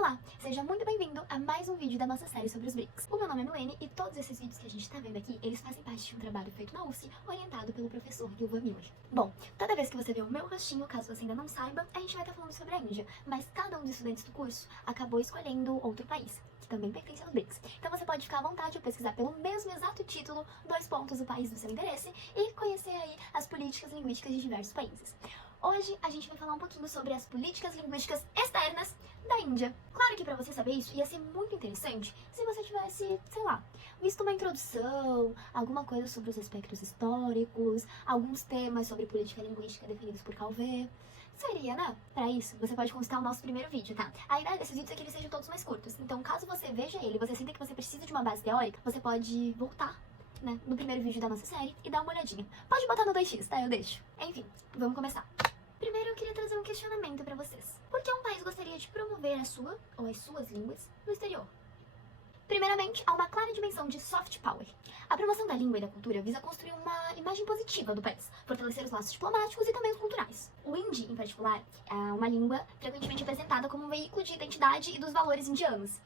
Olá, seja muito bem-vindo a mais um vídeo da nossa série sobre os BRICS. O meu nome é Milene e todos esses vídeos que a gente tá vendo aqui, eles fazem parte de um trabalho feito na UFSC, orientado pelo professor Yuval Miller. Bom, toda vez que você vê o meu rostinho, caso você ainda não saiba, a gente vai estar falando sobre a Índia, mas cada um dos estudantes do curso acabou escolhendo outro país, que também pertence aos BRICS. Então você pode ficar à vontade de pesquisar pelo mesmo exato título, 2 pontos do país do seu interesse, e conhecer aí as políticas linguísticas de diversos países. Hoje a gente vai falar um pouquinho sobre as políticas linguísticas externas da Índia. Claro que pra você saber isso ia ser muito interessante se você tivesse, sei lá, visto uma introdução, alguma coisa sobre os aspectos históricos, alguns temas sobre política linguística definidos por Calvé. Seria, né? Pra isso, você pode consultar o nosso primeiro vídeo, tá? A ideia desses vídeos é que eles sejam todos mais curtos. Então, caso você veja ele e você sinta que você precisa de uma base teórica, você pode voltar, né, no primeiro vídeo da nossa série e dar uma olhadinha. Pode botar no 2x, tá? Eu deixo. Enfim, vamos começar. Primeiro eu queria trazer um questionamento pra vocês. Por que um país gostaria de promover a sua, ou as suas línguas, no exterior? Primeiramente, há uma clara dimensão de soft power. A promoção da língua e da cultura visa construir uma imagem positiva do país, fortalecer os laços diplomáticos e também os culturais. O hindi, em particular, é uma língua frequentemente apresentada como um veículo de identidade e dos valores indianos.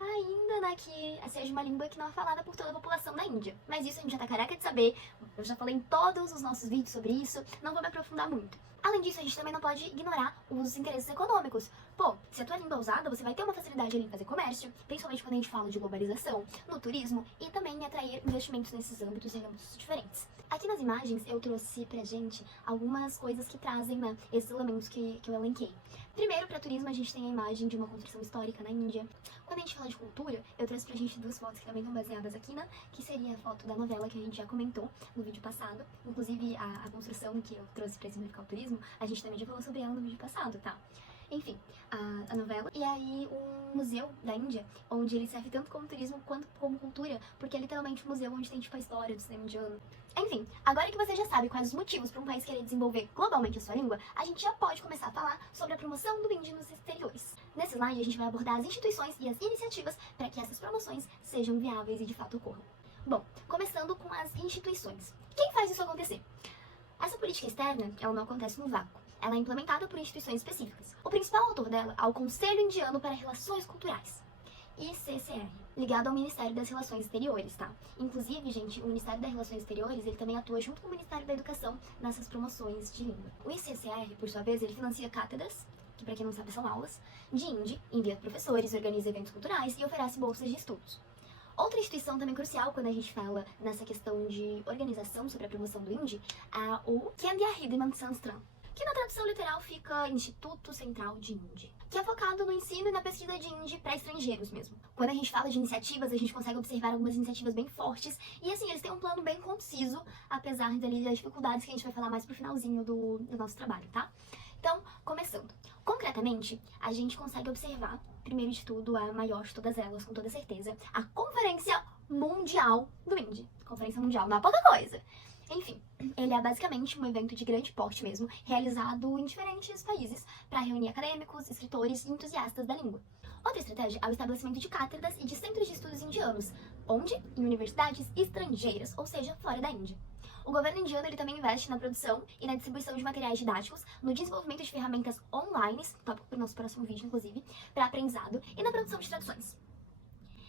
Ainda, né, que seja uma língua que não é falada por toda a população da Índia. Mas isso a gente já tá careca de saber, eu já falei em todos os nossos vídeos sobre isso, não vou me aprofundar muito. Além disso, a gente também não pode ignorar os interesses econômicos. Pô, se a tua língua é usada, você vai ter uma facilidade ali em fazer comércio, principalmente quando a gente fala de globalização, no turismo e também em atrair investimentos nesses âmbitos, em âmbitos diferentes. Aqui nas imagens eu trouxe pra gente algumas coisas que trazem, né, esses elementos que eu elenquei. Primeiro, para turismo, a gente tem a imagem de uma construção histórica na Índia. Quando a gente fala de cultura, eu trouxe pra gente 2 fotos que também estão baseadas aqui, né? Que seria a foto da novela que a gente já comentou no vídeo passado. Inclusive, a construção que eu trouxe pra exemplificar o turismo, a gente também já falou sobre ela no vídeo passado, tá? Enfim, a novela. E aí, um museu da Índia, onde ele serve tanto como turismo quanto como cultura, porque é literalmente um museu onde tem, tipo, a história do cinema indiano. Enfim, agora que você já sabe quais os motivos para um país querer desenvolver globalmente a sua língua, a gente já pode começar a falar sobre a promoção do hindi nos exteriores. Nesse slide, a gente vai abordar as instituições e as iniciativas para que essas promoções sejam viáveis e de fato ocorram. Bom, começando com as instituições. Quem faz isso acontecer? Essa política externa, ela não acontece no vácuo. Ela é implementada por instituições específicas. O principal autor dela é o Conselho Indiano para Relações Culturais, ICCR, ligado ao Ministério das Relações Exteriores, tá? Inclusive, gente, o Ministério das Relações Exteriores, ele também atua junto com o Ministério da Educação nessas promoções de língua. O ICCR, por sua vez, ele financia cátedras, que pra quem não sabe são aulas, de hindi, envia professores, organiza eventos culturais e oferece bolsas de estudos. Outra instituição também crucial quando a gente fala nessa questão de organização sobre a promoção do hindi é o Kendriya Hridiman Sanstram, que na tradução literal fica Instituto Central de Hindi, que é focado no ensino e na pesquisa de hindi para estrangeiros mesmo. Quando a gente fala de iniciativas, a gente consegue observar algumas iniciativas bem fortes, e assim, eles têm um plano bem conciso, apesar das dificuldades que a gente vai falar mais pro finalzinho do nosso trabalho, tá? Então, começando. Concretamente, a gente consegue observar, primeiro de tudo, a maior de todas elas, com toda certeza, a Conferência Mundial do Hindi. Conferência Mundial não é pouca coisa. Enfim, ele é basicamente um evento de grande porte mesmo, realizado em diferentes países, para reunir acadêmicos, escritores e entusiastas da língua. Outra estratégia é o estabelecimento de cátedras e de centros de estudos indianos, onde? Em universidades estrangeiras, ou seja, fora da Índia. O governo indiano ele também investe na produção e na distribuição de materiais didáticos, no desenvolvimento de ferramentas online, tópico para o nosso próximo vídeo, inclusive, para aprendizado, e na produção de traduções.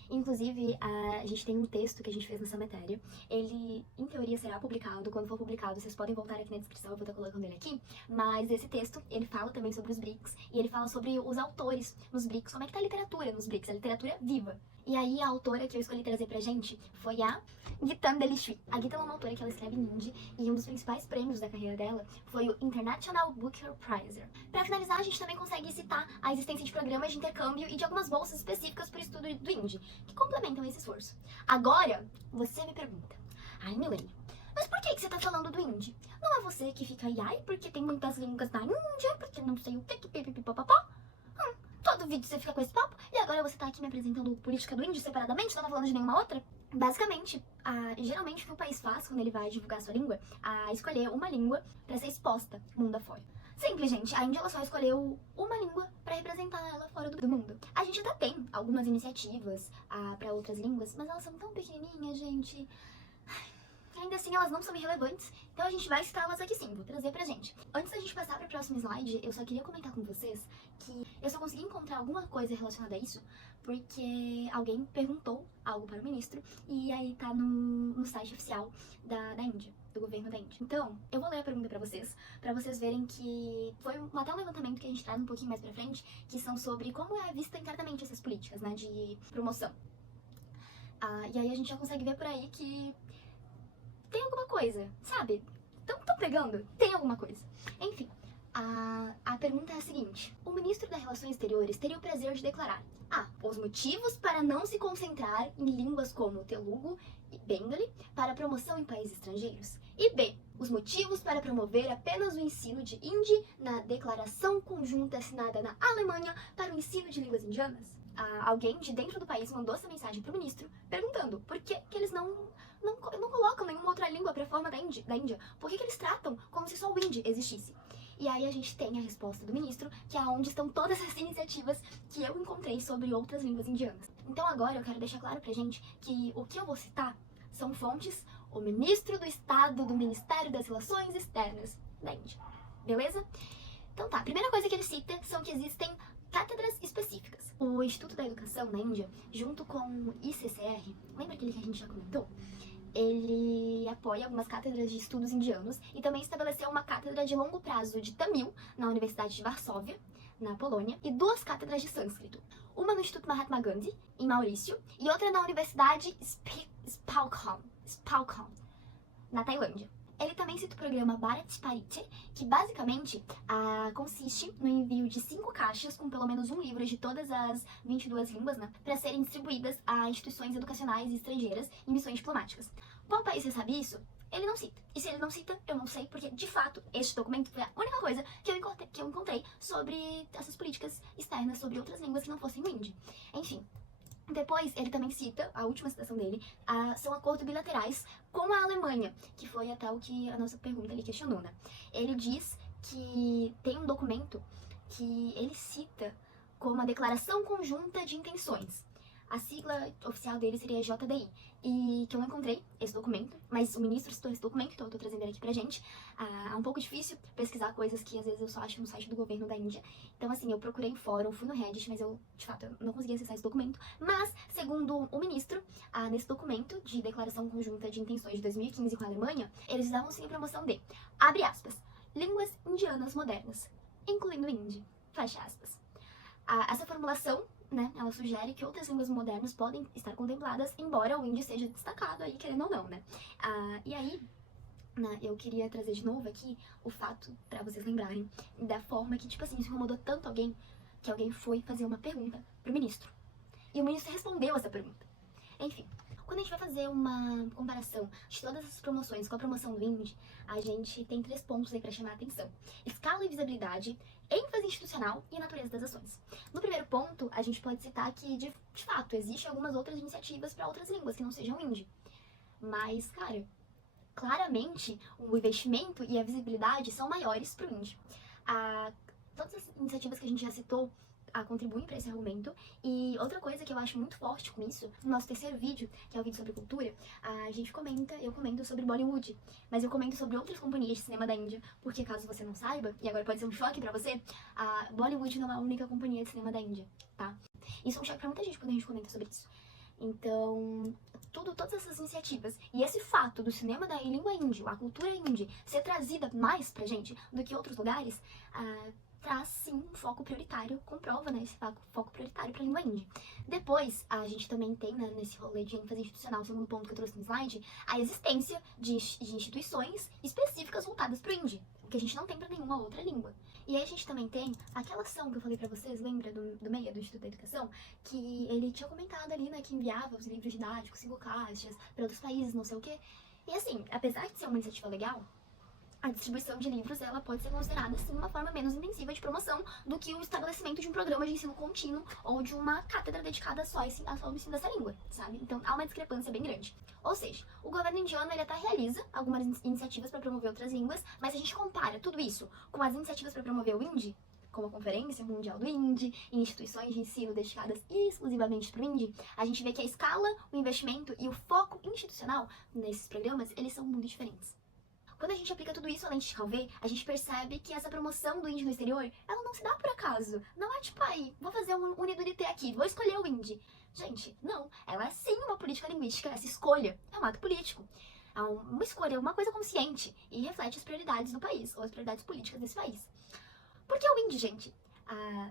Inclusive, a gente tem um texto que a gente fez nessa matéria. Ele, em teoria, será publicado. Quando for publicado, vocês podem voltar aqui na descrição, eu vou estar colocando ele aqui. Mas esse texto, ele fala também sobre os BRICS. E ele fala sobre os autores nos BRICS. Como é que tá a literatura nos BRICS? A literatura viva. E aí, a autora que eu escolhi trazer pra gente foi a Gitanjali Sri. A Gita é uma autora que ela escreve em hindi. E um dos principais prêmios da carreira dela foi o International Booker Prize. Pra finalizar, a gente também consegue citar a existência de programas de intercâmbio e de algumas bolsas específicas para o estudo do hindi, que complementam esse esforço. Agora, você me pergunta, ai Milene, mas por que você tá falando do hindi? Não é você que fica aí, ai, porque tem muitas línguas na Índia, porque não sei o que pipipipopopó? Todo vídeo você fica com esse papo, e agora você tá aqui me apresentando política do hindi separadamente, não tá falando de nenhuma outra? Basicamente, geralmente o que o país faz quando ele vai divulgar sua língua, é escolher uma língua pra ser exposta mundo afora. Simples, gente. A Índia ela só escolheu uma língua pra representar ela fora do mundo. A gente até tem algumas iniciativas pra outras línguas, mas elas são tão pequenininhas, gente. ainda assim elas não são irrelevantes, então a gente vai citá-las aqui sim, vou trazer pra gente. Antes da gente passar para o próximo slide, eu só queria comentar com vocês que eu só consegui encontrar alguma coisa relacionada a isso porque alguém perguntou algo para o ministro e aí tá no site oficial da Índia, do governo da Índia. Então, eu vou ler a pergunta pra vocês verem que foi até um levantamento que a gente traz um pouquinho mais pra frente, que são sobre como é vista internamente essas políticas, né, de promoção. E aí a gente já consegue ver por aí que tem alguma coisa, sabe? Tão pegando? Tem alguma coisa. Enfim, a pergunta é a seguinte. O ministro das Relações Exteriores teria o prazer de declarar: A. Os motivos para não se concentrar em línguas como Telugu e Bengali para promoção em países estrangeiros. E B. Os motivos para promover apenas o ensino de hindi na declaração conjunta assinada na Alemanha para o ensino de línguas indianas. Alguém de dentro do país mandou essa mensagem para o ministro perguntando por que eles não colocam nenhuma outra língua para a forma da Índia. Por que eles tratam como se só o hindi existisse? E aí a gente tem a resposta do ministro, que é onde estão todas as iniciativas que eu encontrei sobre outras línguas indianas. Então agora eu quero deixar claro pra gente que o que eu vou citar são fontes o ministro do Estado do Ministério das Relações Externas da Índia. Beleza? Então tá, a primeira coisa que ele cita são que existem cátedras específicas. O Instituto da Educação na Índia, junto com o ICCR, lembra aquele que a gente já comentou? Ele apoia algumas cátedras de estudos indianos e também estabeleceu uma cátedra de longo prazo de Tamil na Universidade de Varsóvia, na Polônia, e 2 cátedras de sânscrito. Uma no Instituto Mahatma Gandhi, em Maurício, e outra na Universidade Spalkham, na Tailândia. Ele também cita o programa Bharat Parite, que basicamente consiste no envio de 5 caixas com pelo menos um livro de todas as 22 línguas, né, para serem distribuídas a instituições educacionais estrangeiras em missões diplomáticas. Qual país recebe isso? Ele não cita. E se ele não cita, eu não sei, porque de fato este documento foi a única coisa que eu encontrei sobre essas políticas externas, sobre outras línguas que não fossem o hindi. Enfim. Depois, ele também cita, a última citação dele, são acordos bilaterais com a Alemanha, que foi até o que a nossa pergunta ali questionou, né? Ele diz que tem um documento que ele cita como a Declaração Conjunta de Intenções. A sigla oficial dele seria JDI, e que eu não encontrei esse documento, mas o ministro citou esse documento, então eu tô trazendo ele aqui pra gente. É um pouco difícil pesquisar coisas que às vezes eu só acho no site do governo da Índia. Então assim, eu procurei em fórum, fui no Reddit, mas eu, de fato, eu não consegui acessar esse documento. Mas, segundo o ministro, nesse documento de Declaração Conjunta de Intenções de 2015 com a Alemanha, eles davam sim a promoção de, abre aspas, línguas indianas modernas, incluindo hindi, fecha aspas. Essa formulação, né, ela sugere que outras línguas modernas podem estar contempladas, embora o hindi seja destacado aí, querendo ou não, né? E aí, eu queria trazer de novo aqui o fato, pra vocês lembrarem, da forma que, tipo assim, isso incomodou tanto alguém, que alguém foi fazer uma pergunta pro ministro. E o ministro respondeu essa pergunta. Enfim, quando a gente vai fazer uma comparação de todas essas promoções com a promoção do hindi, a gente tem 3 pontos aí pra chamar a atenção: escala e visibilidade, ênfase institucional e a natureza das ações. No primeiro ponto, a gente pode citar que, de fato, existem algumas outras iniciativas para outras línguas que não sejam hindi. Mas, cara, claramente o investimento e a visibilidade são maiores para o hindi. Todas as iniciativas que a gente já citou contribuem para esse argumento. E outra coisa que eu acho muito forte com isso, no nosso terceiro vídeo, que é o vídeo sobre cultura, eu comento sobre Bollywood, mas eu comento sobre outras companhias de cinema da Índia, porque caso você não saiba, e agora pode ser um choque pra você, a Bollywood não é a única companhia de cinema da Índia, tá? Isso é um choque pra muita gente quando a gente comenta sobre isso. Então, todas essas iniciativas e esse fato do cinema da língua hindi, a cultura hindi, ser trazida mais pra gente do que outros lugares, traz sim um foco prioritário, comprova, né, esse foco prioritário para a língua hindi. Depois, a gente também tem, né, nesse rolê de ênfase institucional, segundo ponto que eu trouxe no slide, a existência de instituições específicas voltadas para o hindi, o que a gente não tem para nenhuma outra língua. E aí a gente também tem aquela ação que eu falei pra vocês, lembra do MEIA, do Instituto da Educação, que ele tinha comentado ali, né, que enviava os livros didáticos, 5 caixas, para outros países, não sei o quê. E assim, apesar de ser uma iniciativa legal, a distribuição de livros, ela pode ser considerada, assim, uma forma menos intensiva de promoção do que o estabelecimento de um programa de ensino contínuo ou de uma cátedra dedicada só ao ensino dessa língua, sabe? Então, há uma discrepância bem grande. Ou seja, o governo indiano, ele até realiza algumas iniciativas para promover outras línguas, mas se a gente compara tudo isso com as iniciativas para promover o hindi, como a Conferência Mundial do Hindi, e instituições de ensino dedicadas exclusivamente para o Hindi, a gente vê que a escala, o investimento e o foco institucional nesses programas, eles são muito diferentes. Quando a gente aplica tudo isso à lente de Calvé, a gente percebe que essa promoção do Hindi no exterior, ela não se dá por acaso. Não é tipo, aí, vou fazer um Unidunité aqui, vou escolher o Hindi. Gente, não. Ela é sim uma política linguística, essa escolha é um ato político. É uma escolha, uma coisa consciente e reflete as prioridades do país, ou as prioridades políticas desse país. Por que o Hindi, gente?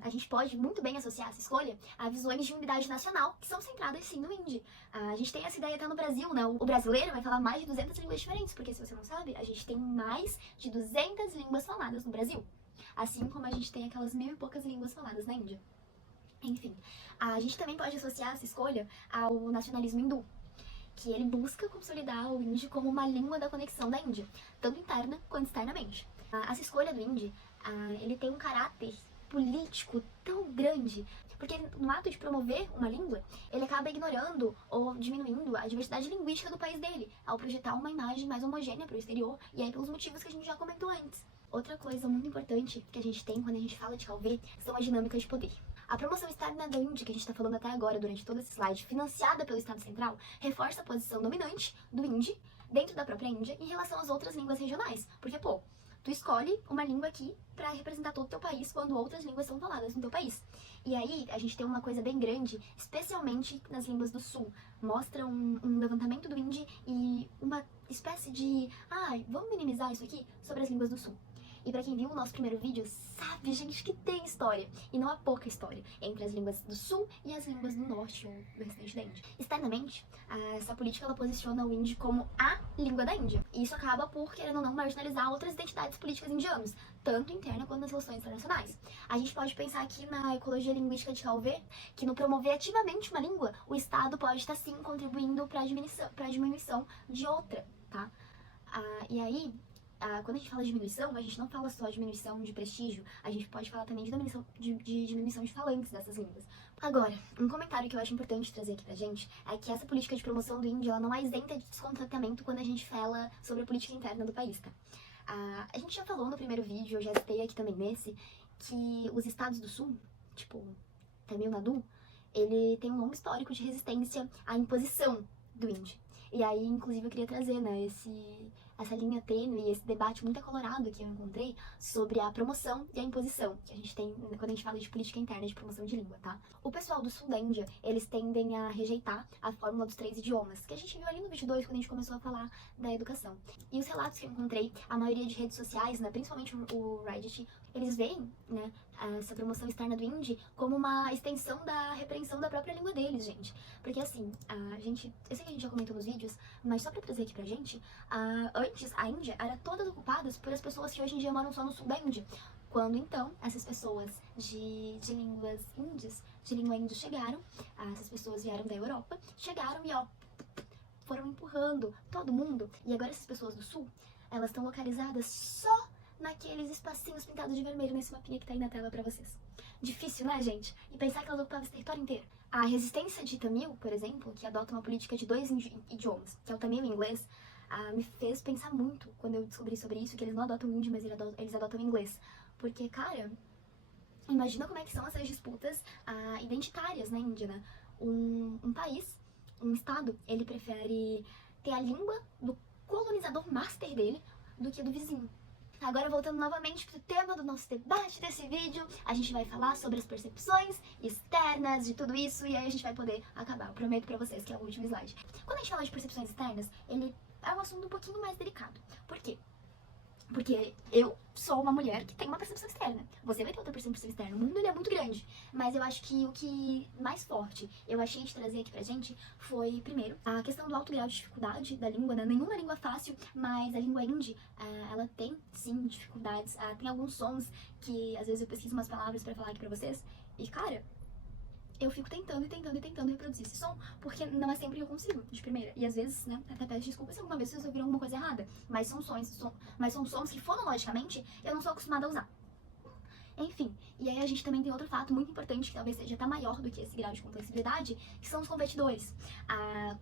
A gente pode muito bem associar essa escolha a visões de unidade nacional, que são centradas sim no Hindi. A gente tem essa ideia até no Brasil, né? O brasileiro vai falar mais de 200 línguas diferentes, porque se você não sabe, a gente tem mais de 200 línguas faladas no Brasil. Assim como a gente tem aquelas 1000 e poucas línguas faladas na Índia. Enfim, a gente também pode associar essa escolha ao nacionalismo hindu, que ele busca consolidar o Hindi como uma língua da conexão da Índia, tanto interna quanto externamente. Essa escolha do Hindi, ele tem um caráter político tão grande, porque no ato de promover uma língua, ele acaba ignorando ou diminuindo a diversidade linguística do país dele, ao projetar uma imagem mais homogênea para o exterior, e aí pelos motivos que a gente já comentou antes. Outra coisa muito importante que a gente tem quando a gente fala de Calvé são as dinâmicas de poder. A promoção externa do Hindi, que a gente está falando até agora durante todo esse slide, financiada pelo Estado Central, reforça a posição dominante do Hindi dentro da própria Índia em relação às outras línguas regionais. Porque, tu escolhe uma língua aqui para representar todo o teu país quando outras línguas são faladas no teu país. E aí, a gente tem uma coisa bem grande, especialmente nas línguas do Sul. Mostra um levantamento do Hindi e uma espécie de, vamos minimizar isso aqui sobre as línguas do Sul. E pra quem viu o nosso primeiro vídeo, sabe, gente, que tem história. E não há pouca história entre as línguas do Sul e as línguas do Norte ou do restante da Índia. Externamente, essa política ela posiciona o Hindi como a língua da Índia. E isso acaba por, querendo ou não, marginalizar outras identidades políticas indianas, tanto interna quanto nas relações internacionais. A gente pode pensar aqui na ecologia linguística de Calvé, que no promover ativamente uma língua, o Estado pode estar sim contribuindo para a diminuição de outra, tá? E aí, quando a gente fala de diminuição, a gente não fala só de diminuição de prestígio, a gente pode falar também de diminuição de falantes dessas línguas. Agora, um comentário que eu acho importante trazer aqui pra gente é que essa política de promoção do Hindi, ela não é isenta de descontentamento quando a gente fala sobre a política interna do país, tá? A gente já falou no primeiro vídeo, eu já citei aqui também nesse, que os estados do sul, tipo Tamil Nadu, ele tem um longo histórico de resistência à imposição do Hindi. E aí, inclusive, eu queria trazer, né, essa linha tênue e esse debate muito acolorado que eu encontrei sobre a promoção e a imposição que a gente tem quando a gente fala de política interna de promoção de língua, tá? O pessoal do sul da Índia, eles tendem a rejeitar a fórmula dos 3 idiomas, que a gente viu ali no vídeo 2 quando a gente começou a falar da educação. E os relatos que eu encontrei, a maioria de redes sociais, né, principalmente o Reddit, eles veem, né, essa promoção externa do Hindi como uma extensão da repreensão da própria língua deles, gente. Porque assim, eu sei que a gente já comentou nos vídeos, mas só pra trazer aqui pra gente, antes a Índia era toda ocupada por as pessoas que hoje em dia moram só no sul da Índia. Quando então essas pessoas de línguas índias, de língua índia chegaram, essas pessoas vieram da Europa, chegaram e foram empurrando todo mundo. E agora essas pessoas do sul, elas estão localizadas só naqueles espacinhos pintados de vermelho nesse mapinha que tá aí na tela pra vocês. Difícil, né, gente? E pensar que elas ocupavam esse território inteiro. A resistência de Tamil, por exemplo, que adota uma política de 2 idiomas, que é o Tamil e o inglês, me fez pensar muito quando eu descobri sobre isso, que eles não adotam o hindi, mas eles adotam o inglês. Porque, cara, imagina como é que são essas disputas identitárias na Índia, né? Um país, um estado, ele prefere ter a língua do colonizador master dele do que do vizinho. Agora, voltando novamente pro tema do nosso debate desse vídeo, a gente vai falar sobre as percepções externas de tudo isso e aí a gente vai poder acabar. Eu prometo pra vocês que é o último slide. Quando a gente fala de percepções externas, ele é um assunto um pouquinho mais delicado. Por quê? Porque eu sou uma mulher que tem uma percepção externa. Você vai ter outra percepção externa. O mundo ele é muito grande. Mas eu acho que o que mais forte eu achei de trazer aqui pra gente foi, primeiro, a questão do alto grau de dificuldade da língua, né? Nenhuma língua fácil, mas a língua hindi, ela tem, sim, dificuldades. Tem alguns sons que, às vezes, eu pesquiso umas palavras pra falar aqui pra vocês. E, cara, eu fico tentando reproduzir esse som, porque não é sempre que eu consigo, de primeira. E às vezes, né, até peço desculpa se alguma vez vocês ouviram alguma coisa errada. Mas são sons que fonologicamente eu não sou acostumada a usar. Enfim, e aí a gente também tem outro fato muito importante, que talvez seja até maior do que esse grau de complexibilidade, que são os competidores.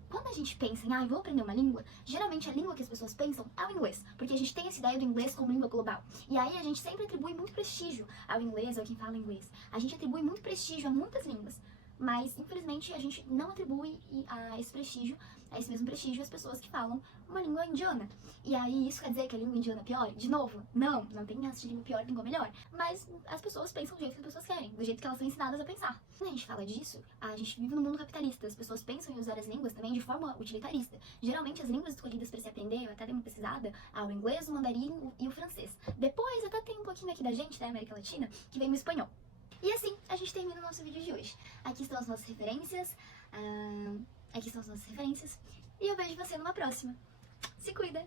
Quando a gente pensa em, eu vou aprender uma língua, geralmente a língua que as pessoas pensam é o inglês, porque a gente tem essa ideia do inglês como língua global. E aí a gente sempre atribui muito prestígio ao inglês, ou quem fala inglês. A gente atribui muito prestígio a muitas línguas. Mas, infelizmente, a gente não atribui a esse mesmo prestígio, às pessoas que falam uma língua indiana. E aí, isso quer dizer que a língua indiana é pior? De novo, não tem essa de língua pior, língua melhor. Mas as pessoas pensam do jeito que as pessoas querem, do jeito que elas são ensinadas a pensar. Quando a gente fala disso, a gente vive num mundo capitalista. As pessoas pensam em usar as línguas também de forma utilitarista. Geralmente, as línguas escolhidas para se aprender, eu até dei uma pesquisada, o inglês, o mandarim e o francês. Depois, até tem um pouquinho aqui da gente, da América Latina, que vem o espanhol. E assim, a gente termina o nosso vídeo de hoje. Aqui estão as nossas referências. E eu vejo você numa próxima. Se cuida!